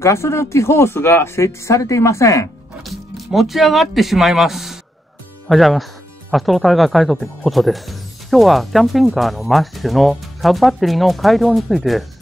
ガス抜きホースが設置されていません。持ち上がってしまいます。おはようございます。アストロタイガー改造機の細です。今日はキャンピングカーのマッシュのサブバッテリーの改良についてです。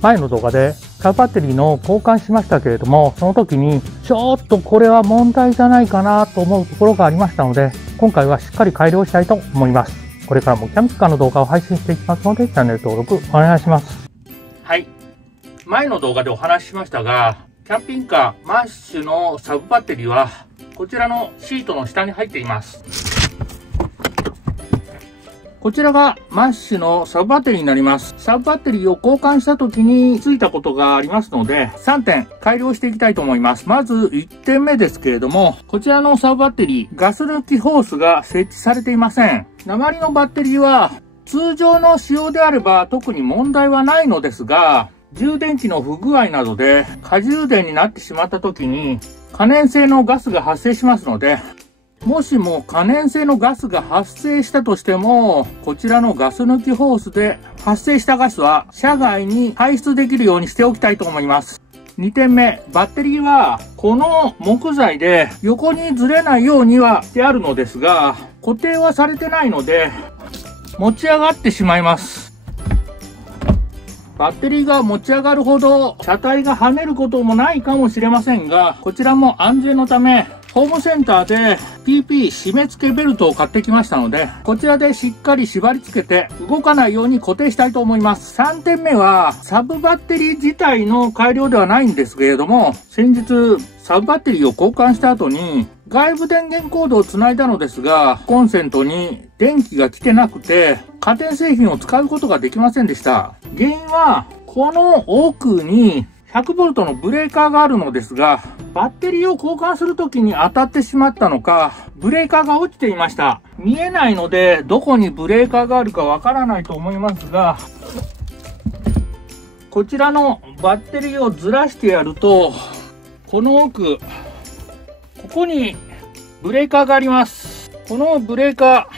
前の動画でサブバッテリーの交換しましたけれども、その時にちょっとこれは問題じゃないかなと思うところがありましたので、今回はしっかり改良したいと思います。これからもキャンピングカーの動画を配信していきますので、チャンネル登録お願いします。はい。前の動画でお話ししましたが、キャンピングカーマッシュのサブバッテリーはこちらのシートの下に入っています。こちらがマッシュのサブバッテリーになります。サブバッテリーを交換した時についたことがありますので、3点改良していきたいと思います。まず1点目ですけれども、こちらのサブバッテリー、ガス抜きホースが設置されていません。鉛のバッテリーは通常の使用であれば特に問題はないのですが、充電器の不具合などで過充電になってしまった時に可燃性のガスが発生しますので、もしも可燃性のガスが発生したとしても、こちらのガス抜きホースで発生したガスは車外に排出できるようにしておきたいと思います。2点目、バッテリーはこの木材で横にずれないようにはしてあるのですが、固定はされてないので持ち上がってしまいます。バッテリーが持ち上がるほど車体が跳ねることもないかもしれませんが、こちらも安全のためホームセンターで PP 締め付けベルトを買ってきましたので、こちらでしっかり縛り付けて動かないように固定したいと思います。3点目はサブバッテリー自体の改良ではないんですけれども、先日サブバッテリーを交換した後に外部電源コードをつないだのですが、コンセントに電気が来てなくて家電製品を使うことができませんでした。原因はこの奥に100V のブレーカーがあるのですが、バッテリーを交換するときに当たってしまったのか、ブレーカーが落ちていました。見えないのでどこにブレーカーがあるかわからないと思いますが、こちらのバッテリーをずらしてやると、この奥、ここにブレーカーがあります。このブレーカ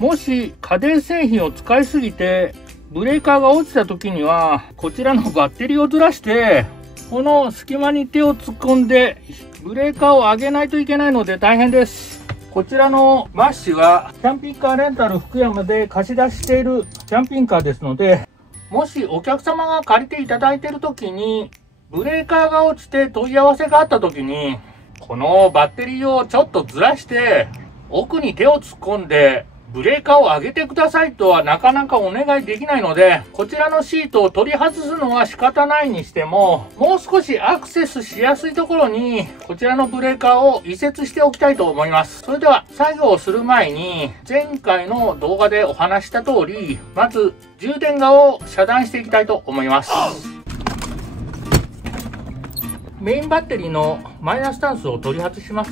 ー、もし家電製品を使いすぎてブレーカーが落ちた時には、こちらのバッテリーをずらしてこの隙間に手を突っ込んでブレーカーを上げないといけないので大変です。こちらのマッシュはキャンピングカーレンタル福山で貸し出しているキャンピングカーですので、もしお客様が借りていただいている時にブレーカーが落ちて問い合わせがあった時に、このバッテリーをちょっとずらして奥に手を突っ込んでブレーカーを上げてくださいとはなかなかお願いできないので、こちらのシートを取り外すのは仕方ないにしても、もう少しアクセスしやすいところにこちらのブレーカーを移設しておきたいと思います。それでは作業をする前に、前回の動画でお話した通り、まず充電側を遮断していきたいと思います。メインバッテリーのマイナス端子を取り外します。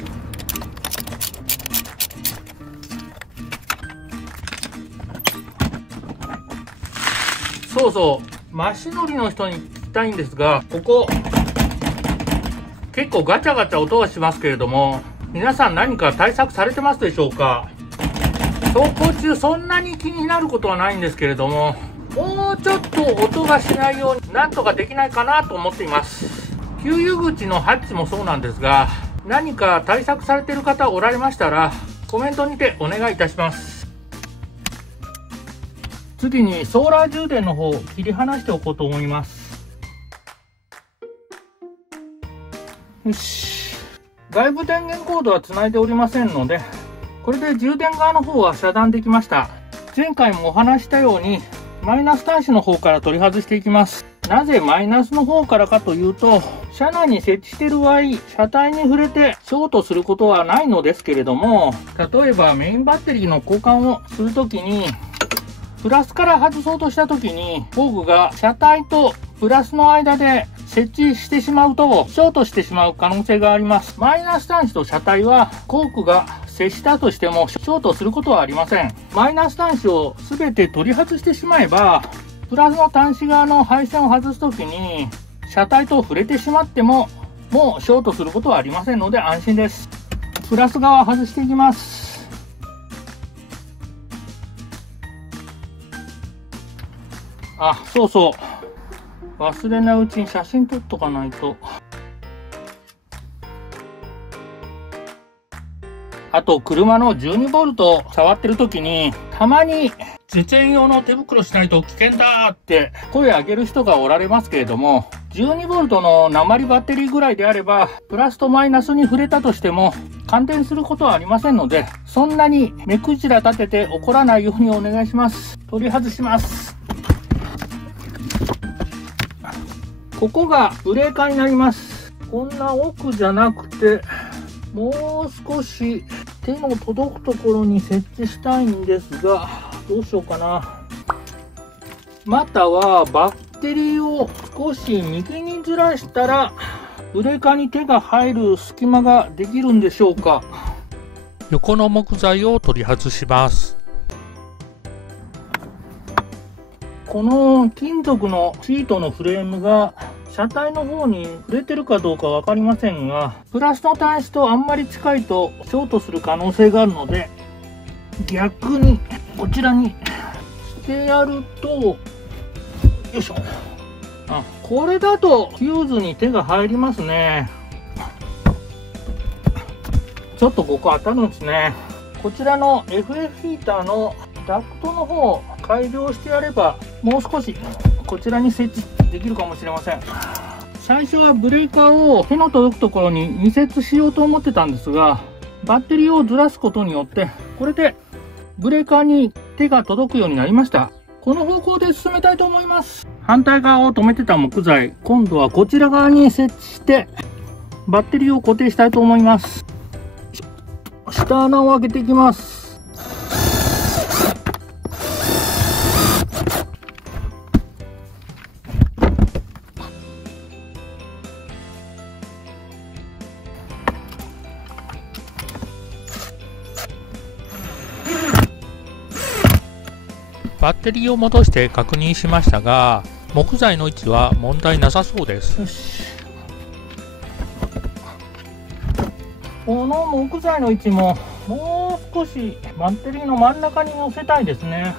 そうそう、マシノリの人に聞きたいんですが、ここ結構ガチャガチャ音がしますけれども、皆さん何か対策されてますでしょうか？走行中そんなに気になることはないんですけれども、もうちょっと音がしないようになんとかできないかなと思っています。給油口のハッチもそうなんですが、何か対策されている方おられましたらコメントにてお願いいたします。次にソーラー充電の方を切り離しておこうと思います。よし、外部電源コードはつないでおりませんので、これで充電側の方は遮断できました。前回もお話したようにマイナス端子の方から取り外していきます。なぜマイナスの方からかというと、車内に設置している場合、車体に触れてショートすることはないのですけれども、例えばメインバッテリーの交換をするときにプラスから外そうとした時に、工具が車体とプラスの間で設置してしまうとショートしてしまう可能性があります。マイナス端子と車体は工具が接したとしてもショートすることはありません。マイナス端子を全て取り外してしまえば、プラスの端子側の配線を外す時に車体と触れてしまってももうショートすることはありませんので安心です。プラス側外していきます。あ、そうそう。忘れないうちに写真撮っとかないと。あと車の 12V 触ってる時にたまに絶縁用の手袋しないと危険だって声上げる人がおられますけれども、 12V の鉛バッテリーぐらいであればプラスとマイナスに触れたとしても感電することはありませんので、そんなに目くじら立てて怒らないようにお願いします。取り外します。ここがブレーカーになります。こんな奥じゃなくてもう少し手の届くところに設置したいんですが、どうしようかな。またはバッテリーを少し右にずらしたらブレーカーに手が入る隙間ができるんでしょうか。横の木材を取り外します。この金属のシートのフレームが車体の方に触れてるかどうか分かりませんが、プラスの端子とあんまり近いとショートする可能性があるので、逆にこちらにしてやると、よいしょ。これだとフューズに手が入りますね。ちょっとここ当たるんですね。こちらの FF ヒーターのダクトの方を改良してやれば、もう少しこちらに設置できるかもしれません。最初はブレーカーを手の届くところに2設しようと思ってたんですが、バッテリーをずらすことによってこれでブレーカーに手が届くようになりました。この方向で進めたいと思います。反対側を止めてた木材、今度はこちら側に設置してバッテリーを固定したいと思います。下穴を開けていきます。バッテリーを戻して確認しましたが、木材の位置は問題なさそうです。よし。この木材の位置ももう少しバッテリーの真ん中に寄せたいですね。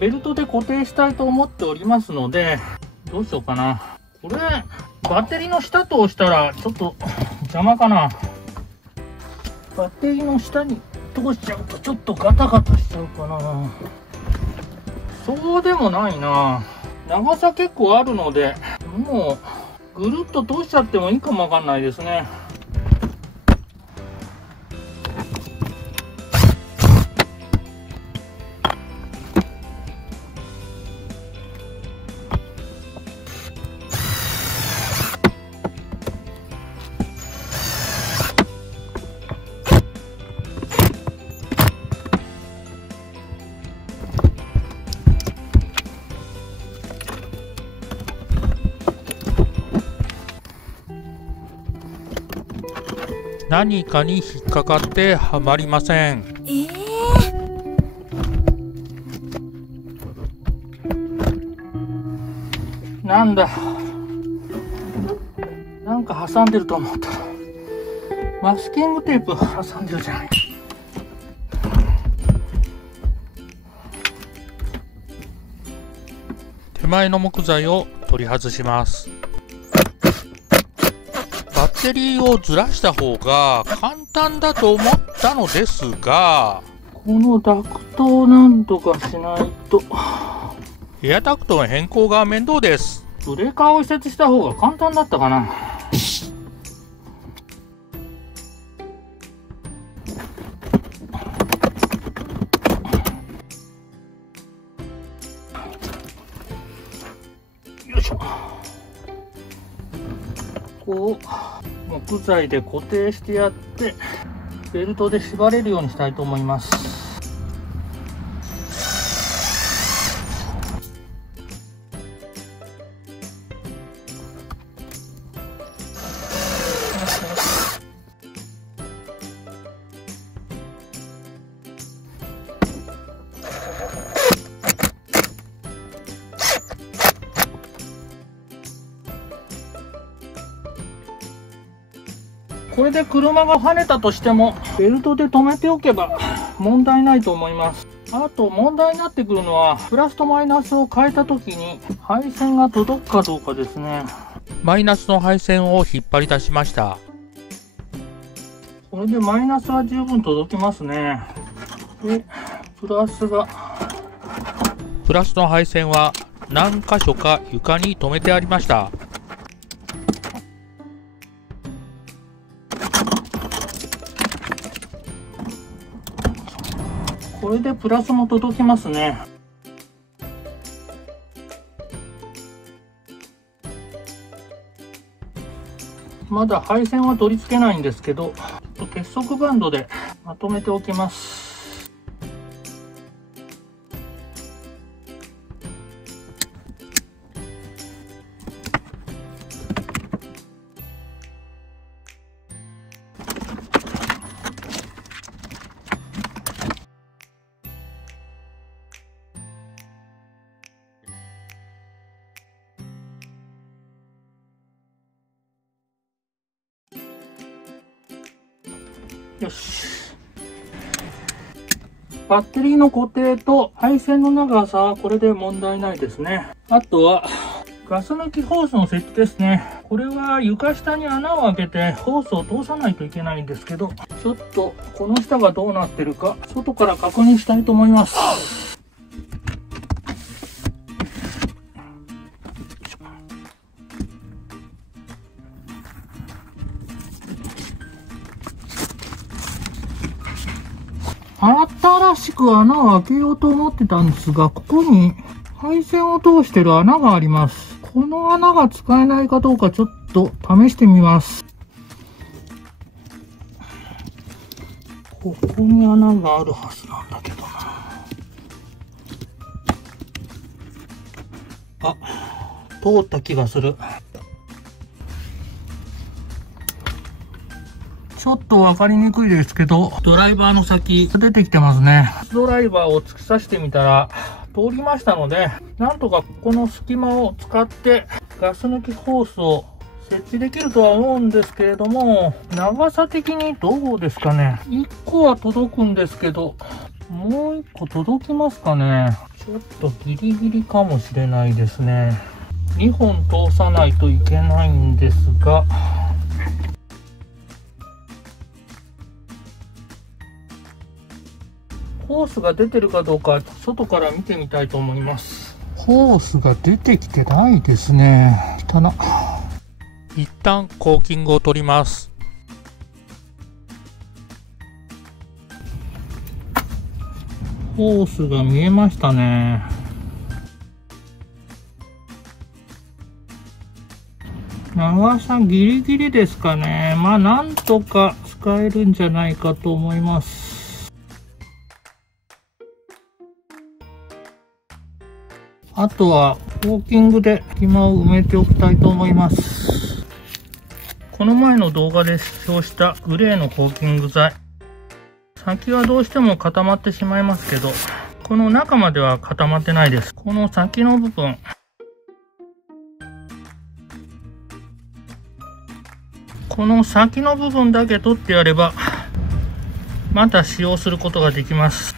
ベルトで固定したいと思っておりますので、どうしようかな。これバッテリーの下通したらちょっと邪魔かな。バッテリーの下に通しちゃうとちょっとガタガタしちゃうかな。そうでもないな。長さ結構あるので、もうぐるっと通しちゃってもいいかもわかんないですね。何かに引っかかってはまりません。なんだ、なんか挟んでると思ったらマスキングテープ挟んでるじゃない。手前の木材を取り外します。バッテリーをずらした方が簡単だと思ったのですが、このダクトをなんとかしないと。エアダクトの変更が面倒です。ブレーカーを移設した方が簡単だったかな。よいしょ。こう木材で固定してやってベルトで縛れるようにしたいと思います。これで車が跳ねたとしてもベルトで留めておけば問題ないと思います。あと問題になってくるのはプラスとマイナスを変えた時に配線が届くかどうかですね。マイナスの配線を引っ張り出しました。これでマイナスは十分届きますね。で、プラスの配線は何箇所か床に留めてありました。これでプラスも届きますね。まだ配線は取り付けないんですけど、結束バンドでまとめておきます。よし。バッテリーの固定と配線の長さはこれで問題ないですね。あとはガス抜きホースの設置ですね。これは床下に穴を開けてホースを通さないといけないんですけど、ちょっとこの下がどうなってるか外から確認したいと思います。新しく穴を開けようと思ってたんですが、ここに配線を通してる穴があります。この穴が使えないかどうかちょっと試してみます。ここに穴があるはずなんだけどな。あ、通った気がする。ちょっと分かりにくいですけど、ドライバーの先出てきてますね。ドライバーを突き刺してみたら通りましたので、なんとかこの隙間を使ってガス抜きホースを設置できるとは思うんですけれども、長さ的にどうですかね。1個は届くんですけど、もう1個届きますかね。ちょっとギリギリかもしれないですね。2本通さないといけないんですが、ホースが出てるかどうか外から見てみたいと思います。ホースが出てきてないですね。汚っ。一旦コーキングを取ります。ホースが見えましたね。長さギリギリですかね。まあなんとか使えるんじゃないかと思います。あとはコーキングで隙間を埋めておきたいと思います。この前の動画で使用したグレーのコーキング剤。先はどうしても固まってしまいますけど、この中までは固まってないです。この先の部分。この先の部分だけ取ってやれば、また使用することができます。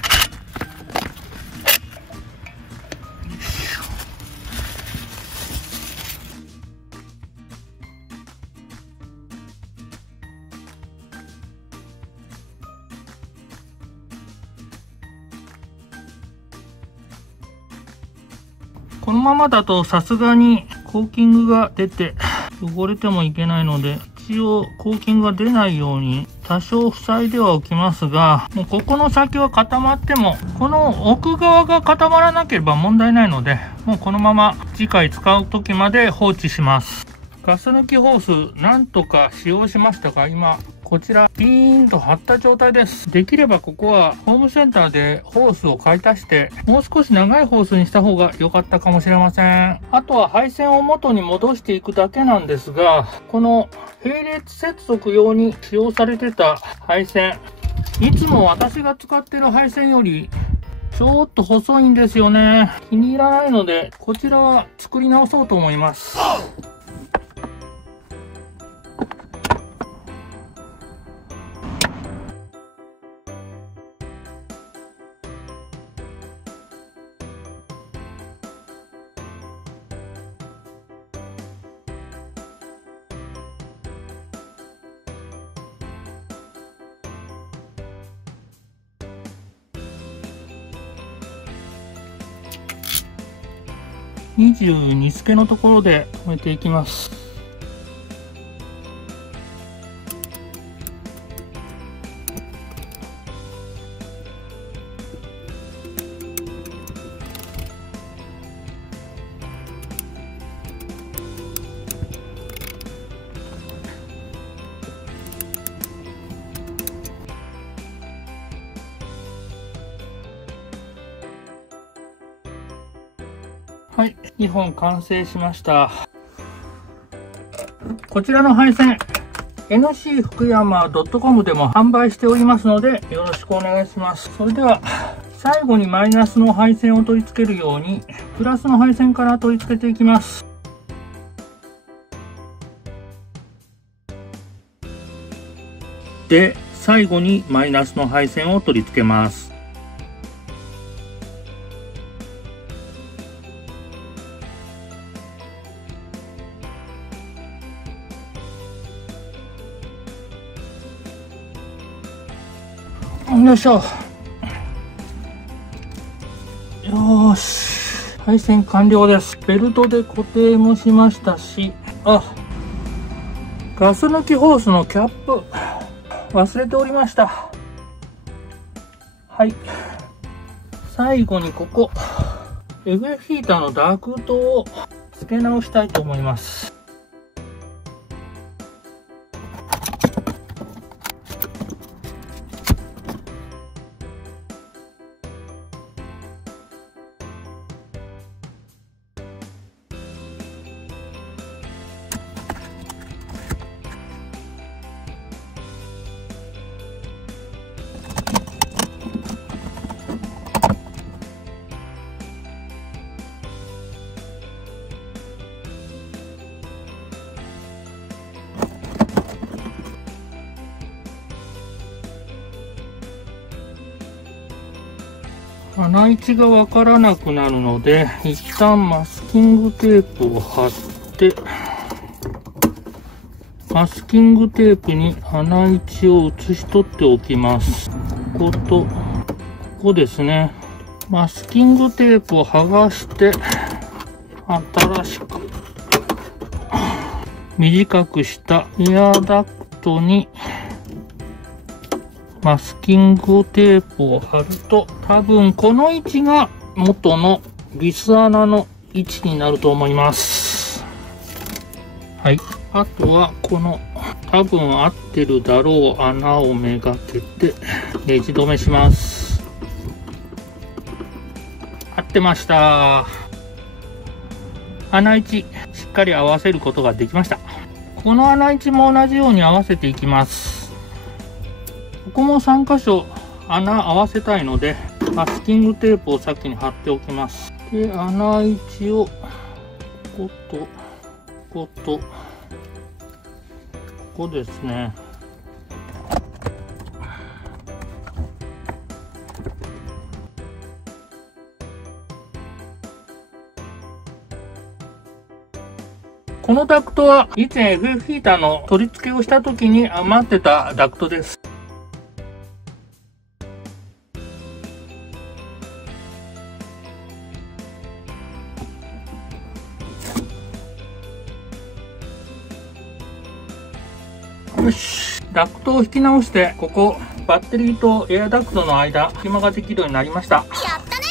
このままだとさすがにコーキングが出て汚れてもいけないので、一応コーキングが出ないように多少塞いではおきますが、もうここの先は固まっても、この奥側が固まらなければ問題ないので、もうこのまま次回使う時まで放置します。ガス抜きホースなんとか使用しましたが、今こちらピーンと張った状態です。できればここはホームセンターでホースを買い足して、もう少し長いホースにした方が良かったかもしれません。あとは配線を元に戻していくだけなんですが、この並列接続用に使用されてた配線、いつも私が使ってる配線よりちょっと細いんですよね。気に入らないので、こちらは作り直そうと思います。22付けのところで止めていきます。はい、2本完成しました。こちらの配線、NC 福山 .com でも販売しておりますので、よろしくお願いします。それでは、最後にマイナスの配線を取り付けるように、プラスの配線から取り付けていきます。で、最後にマイナスの配線を取り付けます。よいしょ。よーし。配線完了です。ベルトで固定もしましたし、ガス抜きホースのキャップ、忘れておりました。はい。最後にここ、FF ヒーターのダクトを付け直したいと思います。穴位置がわからなくなるので、一旦マスキングテープを貼って、マスキングテープに穴位置を写し取っておきます。ここと、ここですね。マスキングテープを剥がして、新しく、短くしたエアダクトに、マスキングテープを貼ると、多分この位置が元のビス穴の位置になると思います。はい。あとはこの多分合ってるだろう穴をめがけてネジ止めします。合ってました。穴位置しっかり合わせることができました。この穴位置も同じように合わせていきます。ここも3箇所穴合わせたいので、マスキングテープを先に貼っておきます。で、穴位置を、ここと、ここですね。このダクトは以前 FF ヒーターの取り付けをした時に余ってたダクトです。よし。ダクトを引き直して、ここ、バッテリーとエアダクトの間、隙間ができるようになりました。やったね。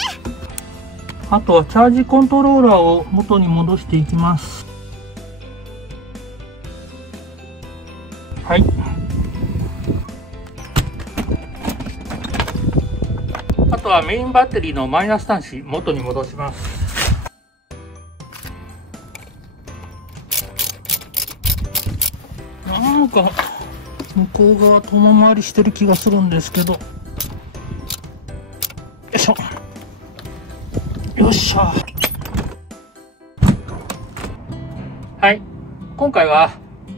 あとはチャージコントローラーを元に戻していきます。はい。あとはメインバッテリーのマイナス端子、元に戻します。なんか向こう側遠回りしてる気がするんですけど、よいしょ、よっしゃ。はい、今回は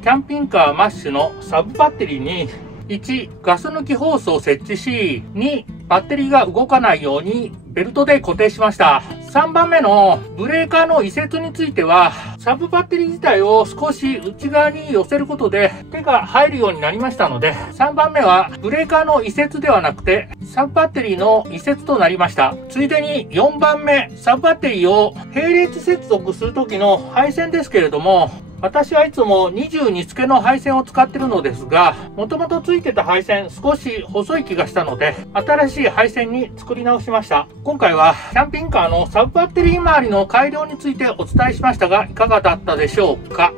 キャンピングカーマッシュのサブバッテリーに1、ガス抜きホースを設置し、2、バッテリーが動かないようにベルトで固定しました。3番目のブレーカーの移設については、サブバッテリー自体を少し内側に寄せることで手が入るようになりましたので、3番目はブレーカーの移設ではなくて、サブバッテリーの移設となりました。ついでに4番目、サブバッテリーを並列接続する時の配線ですけれども、私はいつも22付けの配線を使っているのですが、もともと付いてた配線少し細い気がしたので、新しい配線に作り直しました。今回はキャンピングカーのサブバッテリー周りの改良についてお伝えしましたが、いかがだったでしょうか。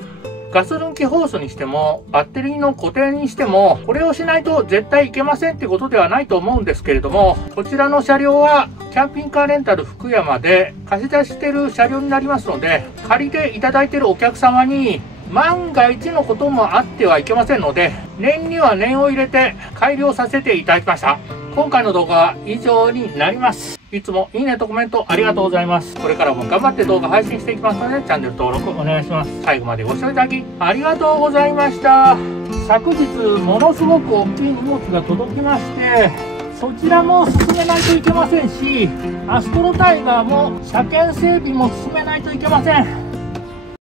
ガス抜きホースにしても、バッテリーの固定にしても、これをしないと絶対いけませんってことではないと思うんですけれども、こちらの車両はキャンピングカーレンタル福山で貸し出している車両になりますので、借りていただいているお客様に万が一のこともあってはいけませんので、念には念を入れて改良させていただきました。今回の動画は以上になります。いつもいいねとコメントありがとうございます。これからも頑張って動画配信していきますので、チャンネル登録お願いします。最後までご視聴いただきありがとうございました。昨日ものすごく大きい荷物が届きまして、そちらも進めないといけませんし、アストロタイガーも車検整備も進めないといけません。